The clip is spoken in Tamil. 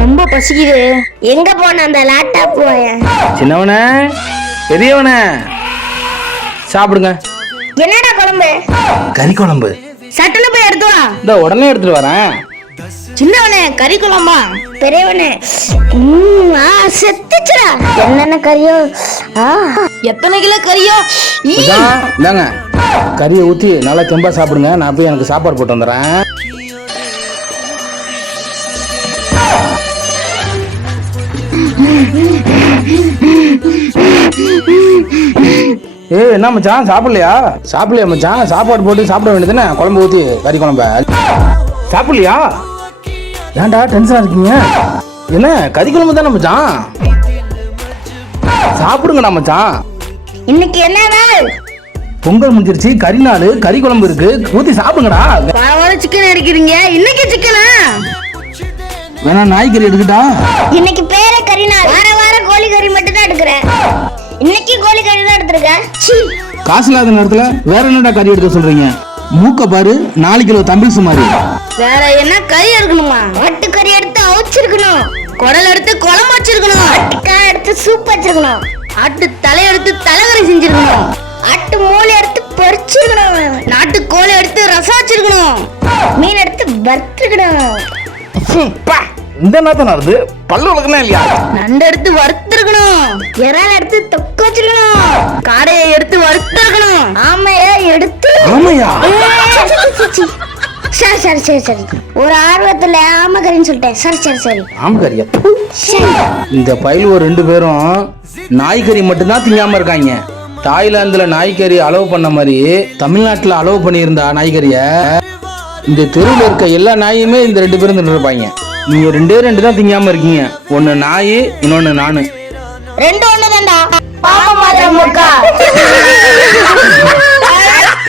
ரொம்ப பசிக்குது. எங்க போன அந்த லேப்டாப் சின்னவன பெரியவன சாப்பிடுங்க. என்னடா குழம்பு? கறி குழம்பு. சட்டுன்னு போய் எடுத்து வா. இந்த உடனே எடுத்துட்டு வரேன். சின்னவனே கறி குழம்பா? பெரியவனே செத்துச்சுடா. என்னென்ன கறியோ? எத்தனை கிலோ கறியோ? இந்தாங்க கறியை ஊற்றி நல்லா தெம்பா சாப்பிடுங்க. நான் போய் எனக்கு சாப்பாடு போட்டு வந்துடுறேன். என்ன மச்சான் சாப்பிடலையா? சாப்பிடலையா மச்சான்? சாப்பாடு போட்டு சாப்பிட வேண்டியதுன்னு குழம்பு ஊற்றி கறி குழம்ப சாப்பிடலையா? ஏன்டா டென்ஷனாக இருக்கீங்க? என்ன கறி குழம்பு தானே மச்சான்? சாப்பிடுங்கடா மச்சான். இன்னைக்கு என்ன நாள்? பொங்கல் முடிஞ்சிருச்சு, கறி நாள், கறி குழம்பு இருக்கு, ஊற்றி சாப்பிடுங்கடா. வார சிக்கன் எடுக்கிறீங்க, இன்னைக்கு சிக்கனா? வேணா நாய்கறி எடுக்கட்டா? இன்னைக்கு பேரே கறி நாள். வாரம் கோழி கறி மட்டும் தான் எடுக்கிறேன். இன்னைக்கு கோழி கறி தான் எடுத்துருக்கேன். காசு இல்லாத நேரத்துல வேற என்னடா கறி எடுக்க சொல்றீங்க? மூக்க பாரு, 4 கிலோ தம்பிள் சுமாரி. வேற என்ன கறி எடுக்கணுமா? ஆட்டு கறி எடுத்து அவிச்சிருக்கணும், குடல் எடுத்து குழம்பு வச்சிருக்கணும், ஆட்டுக்காய் எடுத்து சூப் வச்சிருக்கணும், ஆட்டு தலை எடுத்து தலைவரை செஞ்சிருக்கணும், ஆட்டு மூளை எடுத்து பொரிச்சிருக்கணும், நாட்டு கோழி எடுத்து ரசம் வச்சிருக்கணும், மீன் எடுத்து வறுத்துருக்கணும். இந்த நேரத்தை நடந்து பல்லு உலகமே இல்லையா? நண்டு எடுத்து வறுத்துருக்கணும், இறால் எடுத்து தொக்க வச்சிருக்கணும், காடையை எடுத்து வறுத்துருக்கணும், ஆமையை எடுத்து சரி ஒரு ஆர்வத்துல ஆமகரின்னு சொல்லிட்டேன். சரி ஆமகரியா? இந்த பயில் ஒரு 2 பேரும் நாய்கறி மட்டும்தான் திங்காம இருக்காங்க. தாய்லாந்துல நாய்கறி அலோவ் பண்ண மாதிரி தமிழ்நாட்டுல அலோவ் பண்ணியிருந்தா நாய்கறிய இந்த தெருவில் இருக்க எல்லா நாயுமே இந்த 2 பேரும் தின்னுருப்பாங்க. நீங்க 2 தான் திங்காம இருக்கீங்க. ஒன்னு நாய், இன்னொன்னு நானு. 2 ஒண்ணுதான்டா.